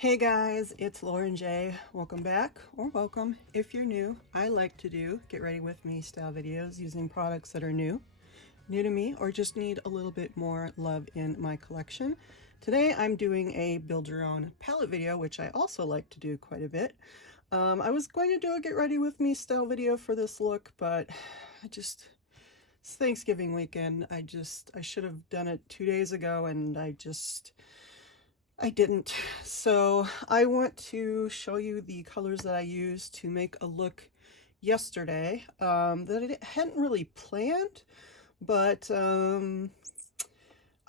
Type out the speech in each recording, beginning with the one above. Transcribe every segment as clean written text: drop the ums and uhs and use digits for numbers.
Hey guys, it's Lauren J. Welcome back, or welcome if you're new. I like to do get ready with me style videos using products that are new to me, or just need a little bit more love in my collection. Today I'm doing a build your own palette video, which I also like to do quite a bit. I was going to do a get ready with me style video for this look, but it's Thanksgiving weekend. I should have done it 2 days ago, and I didn't. So I want to show you the colors that I used to make a look yesterday that I hadn't really planned, but I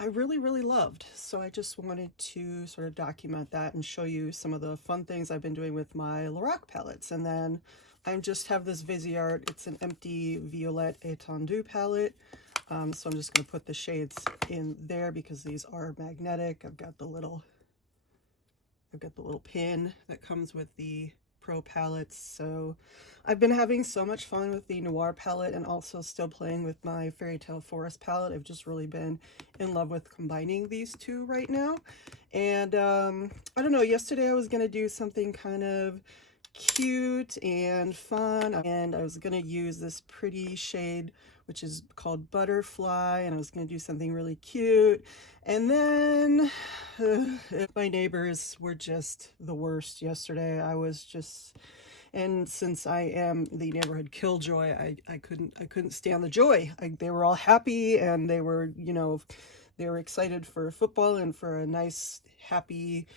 really loved. So I just wanted to sort of document that and show you some of the fun things I've been doing with my LORAC palettes. And then I just have this Viseart. It's an empty Violette Étendue palette. So I'm just going to put the shades in there because these are magnetic. I've got the little pin that comes with the Pro palettes. So I've been having so much fun with the Noir palette and also still playing with my Fairytale Forest palette. I've just really been in love with combining these two right now. And I don't know, yesterday I was going to do something kind of cute and fun, and I was going to use this pretty shade which is called Butterfly, and I was going to do something really cute, and then my neighbors were just the worst yesterday. And since I am the neighborhood killjoy, I couldn't stand the joy. They were all happy, and they were, they were excited for football and for a nice, happy,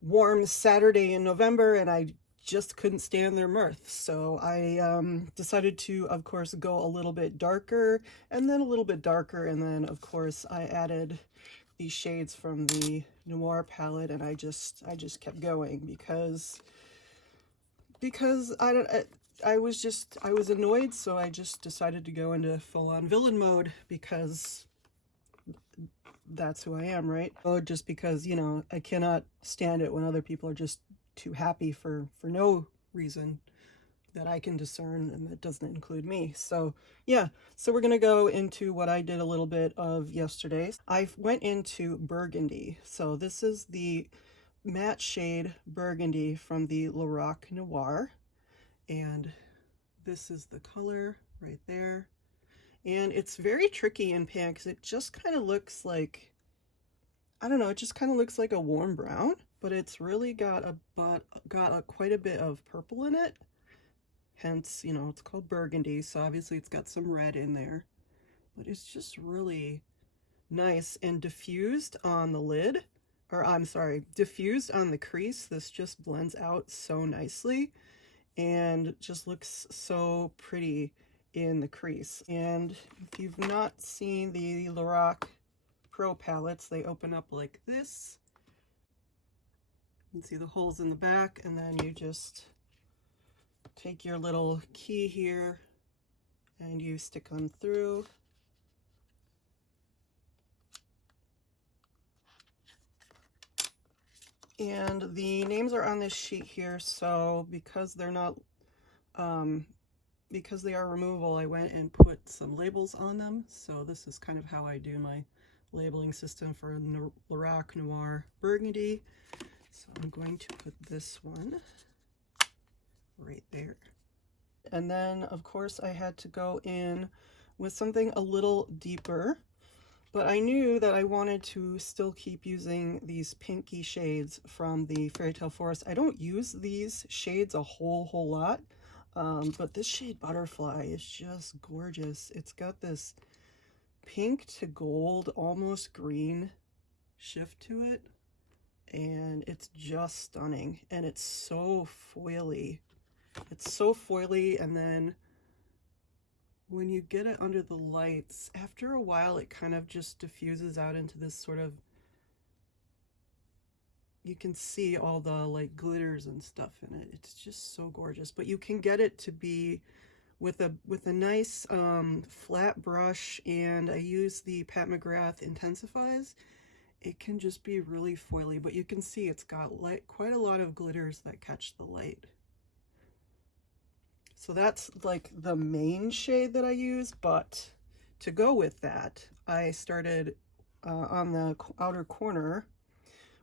warm Saturday in November, and I just couldn't stand their mirth. So I decided to, of course, go a little bit darker, and then a little bit darker, and then, of course, I added these shades from the Noir palette, and I just kept going because I was annoyed, so I just decided to go into full-on villain mode because that's who I am, right? Oh, just because, I cannot stand it when other people are just too happy for no reason that I can discern, and that doesn't include me. So yeah, so we're gonna go into what I did a little bit of yesterday. I went into Burgundy. So this is the matte shade Burgundy from the LORAC Noir, and this is the color right there. And it's very tricky in pan because it just kind of looks like, I don't know, it just kind of looks like a warm brown, but it's really got quite a bit of purple in it. Hence, it's called Burgundy, so obviously it's got some red in there. But it's just really nice and diffused on the lid, or I'm sorry, diffused on the crease. This just blends out so nicely and just looks so pretty in the crease. And if you've not seen the LORAC Pro palettes, they open up like this. You can see the holes in the back, and then you just take your little key here and you stick them through. And the names are on this sheet here, so because they're not, because they are removable, I went and put some labels on them. So this is kind of how I do my labeling system for LORAC Noir Burgundy. So I'm going to put this one right there. And then, of course, I had to go in with something a little deeper, but I knew that I wanted to still keep using these pinky shades from the Fairytale Forest. I don't use these shades a whole lot, but this shade Butterfly is just gorgeous. It's got this pink to gold, almost green shift to it, and it's just stunning, and it's so foily. It's so foily, and then when you get it under the lights, after a while it kind of just diffuses out into this sort of, you can see all the like glitters and stuff in it. It's just so gorgeous. But you can get it to be with a nice flat brush, and I use the Pat McGrath Intensifies. It can just be really foily, but you can see it's got quite a lot of glitters that catch the light. So that's like the main shade that I use, but to go with that, I started on the outer corner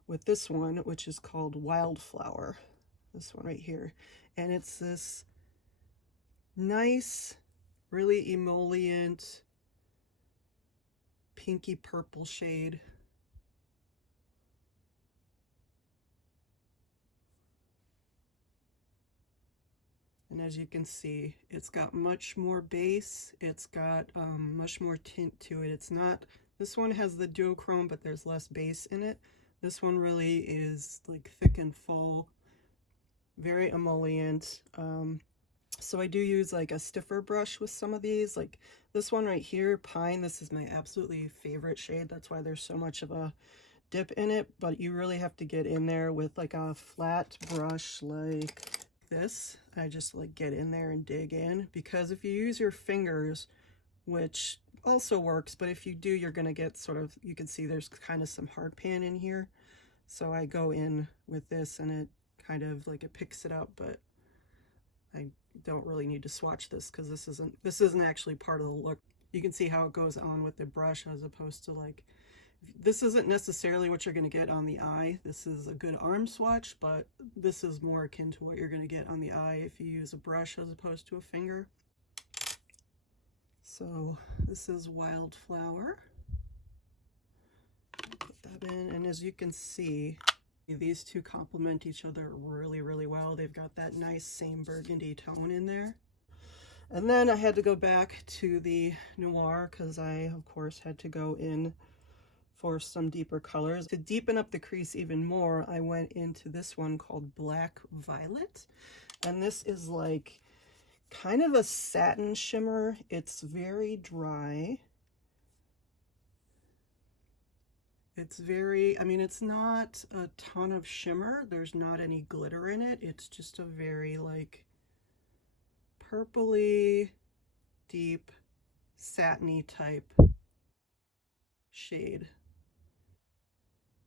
with this one, which is called Wildflower. This one right here. And it's this nice, really emollient, pinky purple shade. And as you can see, it's got much more base. It's got much more tint to it. It's not, this one has the duochrome, but there's less base in it. This one really is like thick and full, very emollient. So I do use like a stiffer brush with some of these, like this one right here, Pine. This is my absolutely favorite shade. That's why there's so much of a dip in it, but you really have to get in there with like a flat brush like this. I just like get in there and dig in, because if you use your fingers, which also works, but if you do, you're gonna get sort of, you can see there's kind of some hard pan in here. So I go in with this and it kind of like, it picks it up, but I don't really need to swatch this because this isn't actually part of the look. You can see how it goes on with the brush, as opposed to like, this isn't necessarily what you're going to get on the eye. This is a good arm swatch, but this is more akin to what you're going to get on the eye if you use a brush as opposed to a finger. So this is Wildflower. Put that in, and as you can see, these two complement each other really, really well. They've got that nice same burgundy tone in there. And then I had to go back to the Noir because I, of course, had to go in for some deeper colors. To deepen up the crease even more, I went into this one called Black Violet. And this is like kind of a satin shimmer. It's very dry. It's very, I mean, it's not a ton of shimmer. There's not any glitter in it. It's just a very like purpley, deep, satiny type shade.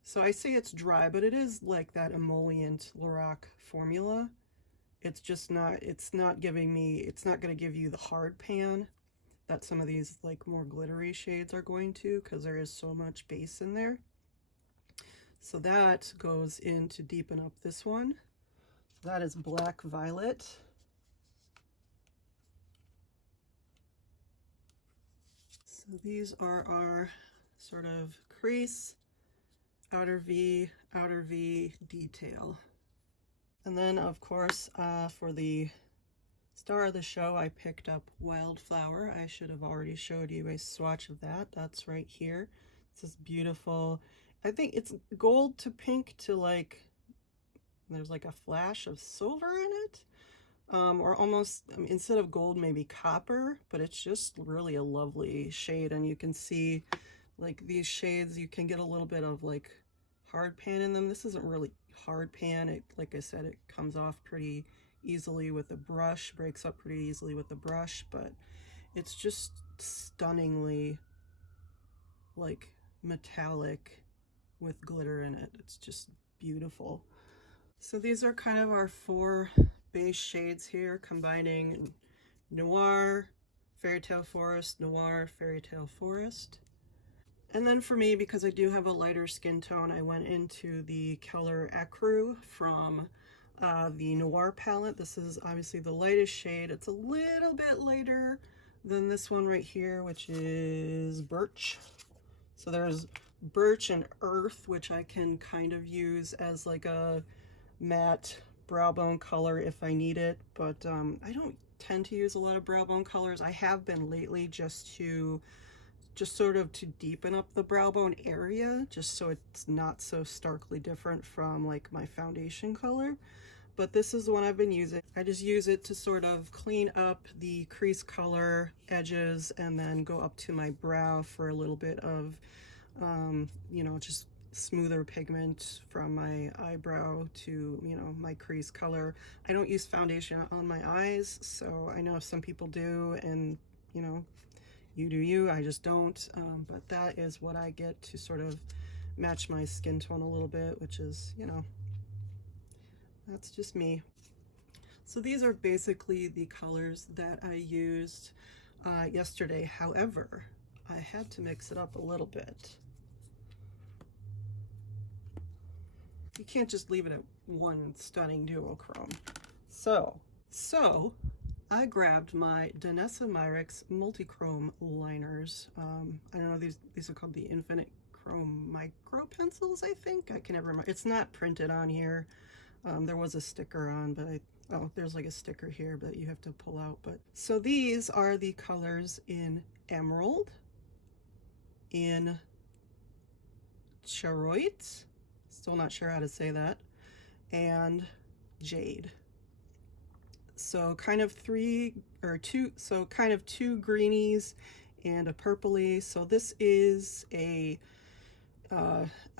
So I say it's dry, but it is like that emollient LORAC formula. It's just not, it's not giving me, it's not going to give you the hard pan that some of these like more glittery shades are going to, because there is so much base in there. So that goes in to deepen up this one. That is Black Violet. So these are our sort of crease, outer V detail. And then of course, for the star of the show, I picked up Wildflower. I should have already showed you a swatch of that. That's right here. It's this beautiful, I think it's gold to pink to like, there's like a flash of silver in it. Or almost, I mean, instead of gold, maybe copper, but it's just really a lovely shade. And you can see like these shades, you can get a little bit of like hard pan in them. This isn't really hard pan. It, like I said, it comes off pretty easily with a brush, breaks up pretty easily with a brush, but it's just stunningly like metallic with glitter in it. It's just beautiful. So these are kind of our four base shades here, combining Noir, Fairytale Forest, Noir, Fairytale Forest. And then for me, because I do have a lighter skin tone, I went into the color Ecru from the Noir palette. This is obviously the lightest shade. It's a little bit lighter than this one right here, which is Birch. So there's Birch and Earth, which I can kind of use as like a matte brow bone color if I need it, but I don't tend to use a lot of brow bone colors. I have been lately just sort of to deepen up the brow bone area, just so it's not so starkly different from like my foundation color. But this is the one I've been using. I just use it to sort of clean up the crease color edges and then go up to my brow for a little bit of you know, just smoother pigment from my eyebrow to, you know, my crease color. I don't use foundation on my eyes, so I know some people do, and you know, you do you, I just don't. But that is what I get to sort of match my skin tone a little bit, which is, you know, that's just me. So these are basically the colors that I used yesterday. However, I had to mix it up a little bit. you can't just leave it at one stunning duochrome. So I grabbed my Danessa Myricks Multichrome Liners. I don't know, these are called the Infinite Chrome Micro Pencils, I think. I can never remember. It's not printed on here. There was a sticker on, but oh, there's like a sticker here, but you have to pull out. But so these are the colors in Emerald, in Charoite, still not sure how to say that, and Jade. So kind of two greenies and a purpley. So this is a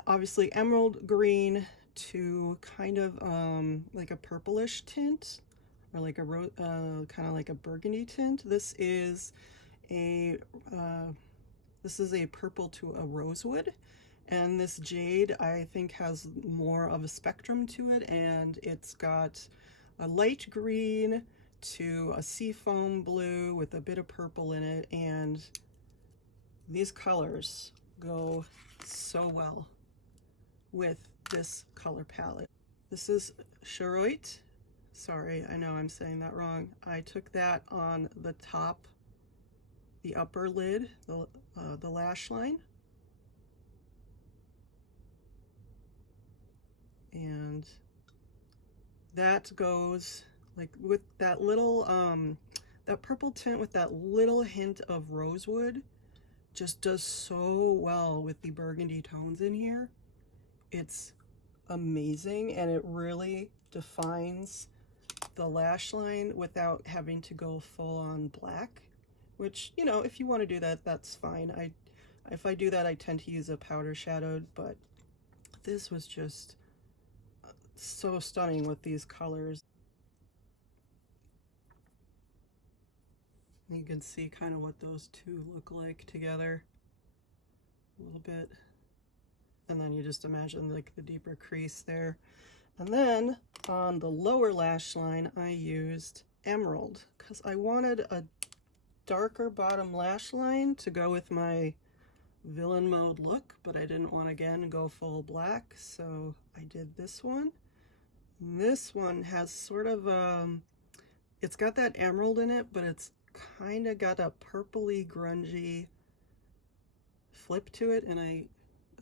obviously emerald green to kind of like a purplish tint, or like a kind of like a burgundy tint. This is a purple to a rosewood, and this Jade I think has more of a spectrum to it, and it's got a light green to a seafoam blue with a bit of purple in it, and these colors go so well with this color palette. This is Charoite. Sorry, I know I'm saying that wrong. I took that on the top, the upper lid, the lash line. And that goes like with that little, that purple tint with that little hint of rosewood just does so well with the burgundy tones in here. It's amazing, and it really defines the lash line without having to go full on black, which, you know, if you want to do that, that's fine. If I do that, I tend to use a powder shadowed, but this was just so stunning with these colors. You can see kind of what those two look like together a little bit. And then you just imagine like the deeper crease there. And then on the lower lash line, I used Emerald because I wanted a darker bottom lash line to go with my villain mode look, but I didn't want to again go full black, so I did this one. This one has sort of it's got that emerald in it, but it's kind of got a purpley grungy flip to it, and I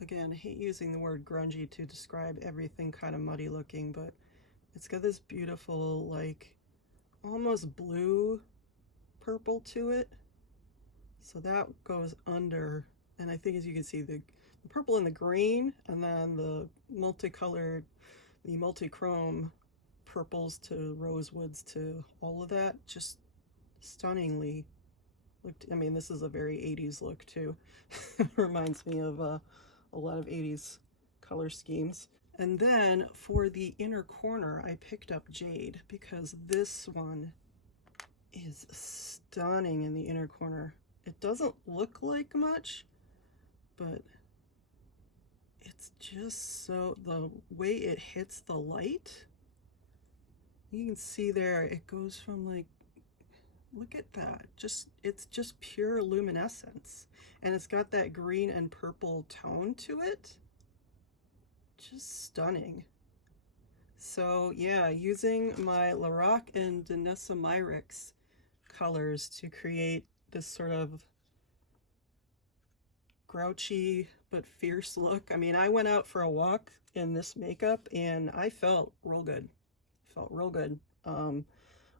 again hate using the word grungy to describe everything kind of muddy looking, but it's got this beautiful like almost blue purple to it. So that goes under, and I think as you can see the purple and the green, and then the multicolored, the multi-chrome purples to rosewoods to all of that, just stunningly looked. I mean, this is a very 80s look too. Reminds me of a lot of 80s color schemes. And then for the inner corner, I picked up Jade because this one is stunning in the inner corner. It doesn't look like much, but it's just so, the way it hits the light, you can see there, it goes from like, look at that, just, it's just pure luminescence, and it's got that green and purple tone to it. Just stunning. So yeah, using my LORAC and Danessa Myricks colors to create this sort of grouchy but fierce look. I mean, I went out for a walk in this makeup and I felt real good. Felt real good.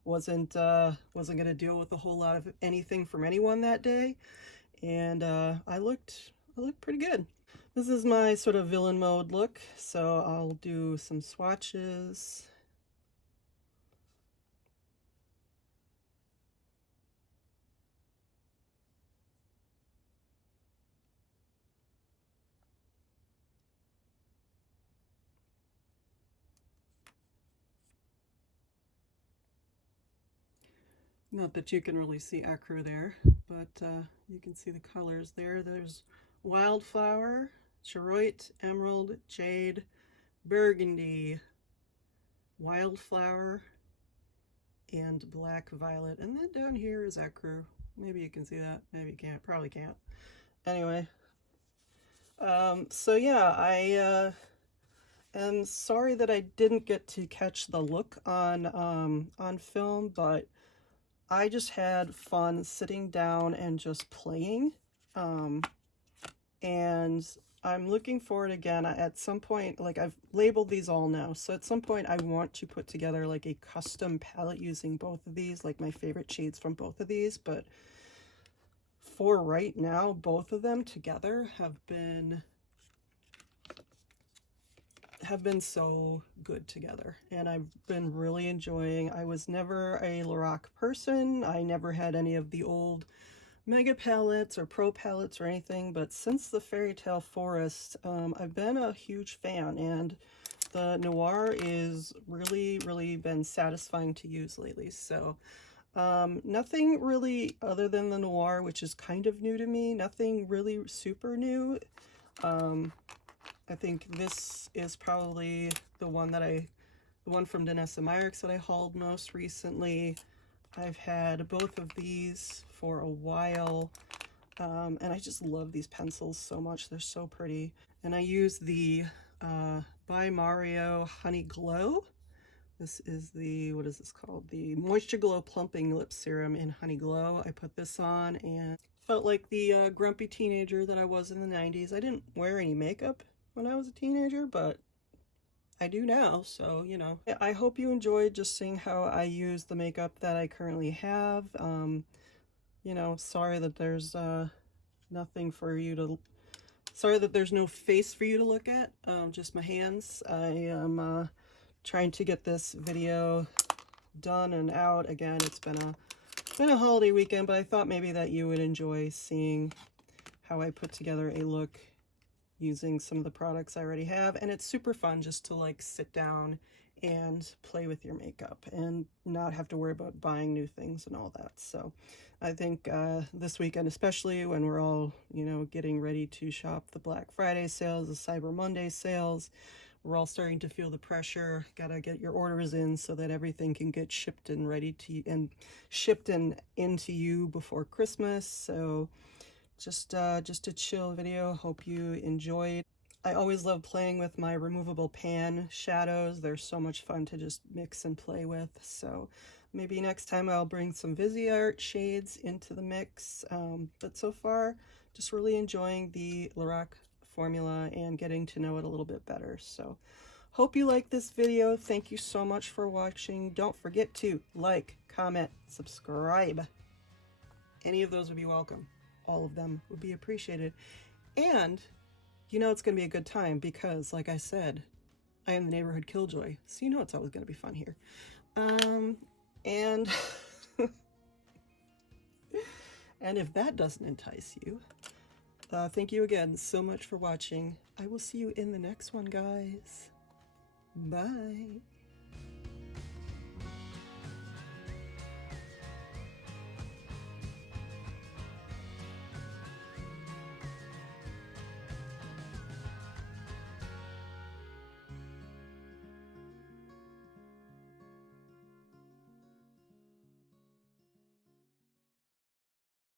Wasn't gonna deal with a whole lot of anything from anyone that day, and I looked pretty good. This is my sort of villain mode look, so I'll do some swatches. Not that you can really see Ecru there, but you can see the colors there. There's Wildflower, Charoite, Emerald, Jade, Burgundy, Wildflower, and Black Violet. And then down here is Ecru. Maybe you can see that. Maybe you can't. Probably can't. Anyway, so yeah, am sorry that I didn't get to catch the look on film, but I just had fun sitting down and just playing. And I'm looking forward again at some point, like I've labeled these all now, so at some point I want to put together like a custom palette using both of these, like my favorite shades from both of these, but for right now, both of them together have been so good together, and I've been really enjoying. I was never a LORAC person. I never had any of the old Mega palettes or Pro palettes or anything, but since the Fairytale Forest, I've been a huge fan, and the Noir is really been satisfying to use lately. So nothing really other than the Noir, which is kind of new to me, nothing really super new. I think this is probably the one from Danessa Myricks that I hauled most recently. I've had both of these for a while, and I just love these pencils so much. They're so pretty. And I use the by Mario Honey Glow. This is the, what is this called? The Moisture Glow Plumping Lip Serum in Honey Glow. I put this on and felt like the grumpy teenager that I was in the 90s. I didn't wear any makeup when I was a teenager, but I do now, so, you know. I hope you enjoyed just seeing how I use the makeup that I currently have. You know, sorry that there's nothing for you to, sorry that there's no face for you to look at, just my hands. I am trying to get this video done and out. Again, it's been a holiday weekend, but I thought maybe that you would enjoy seeing how I put together a look using some of the products I already have, and it's super fun just to like sit down and play with your makeup and not have to worry about buying new things and all that. So I think this weekend, especially when we're all, you know, getting ready to shop the Black Friday sales, the Cyber Monday sales, we're all starting to feel the pressure. Gotta get your orders in so that everything can get shipped and ready to, and shipped and into you before Christmas. So just a chill video. Hope you enjoyed. I always love playing with my removable pan shadows. They're so much fun to just mix and play with. So maybe next time I'll bring some Viseart shades into the mix. But so far, just really enjoying the LORAC formula and getting to know it a little bit better. So hope you like this video. Thank you so much for watching. Don't forget to like, comment, subscribe. Any of those would be welcome. All of them would be appreciated. And you know it's going to be a good time because, like I said, I am the neighborhood killjoy, so you know it's always going to be fun here. And and if that doesn't entice you, thank you again so much for watching. I will see you in the next one, guys. Bye.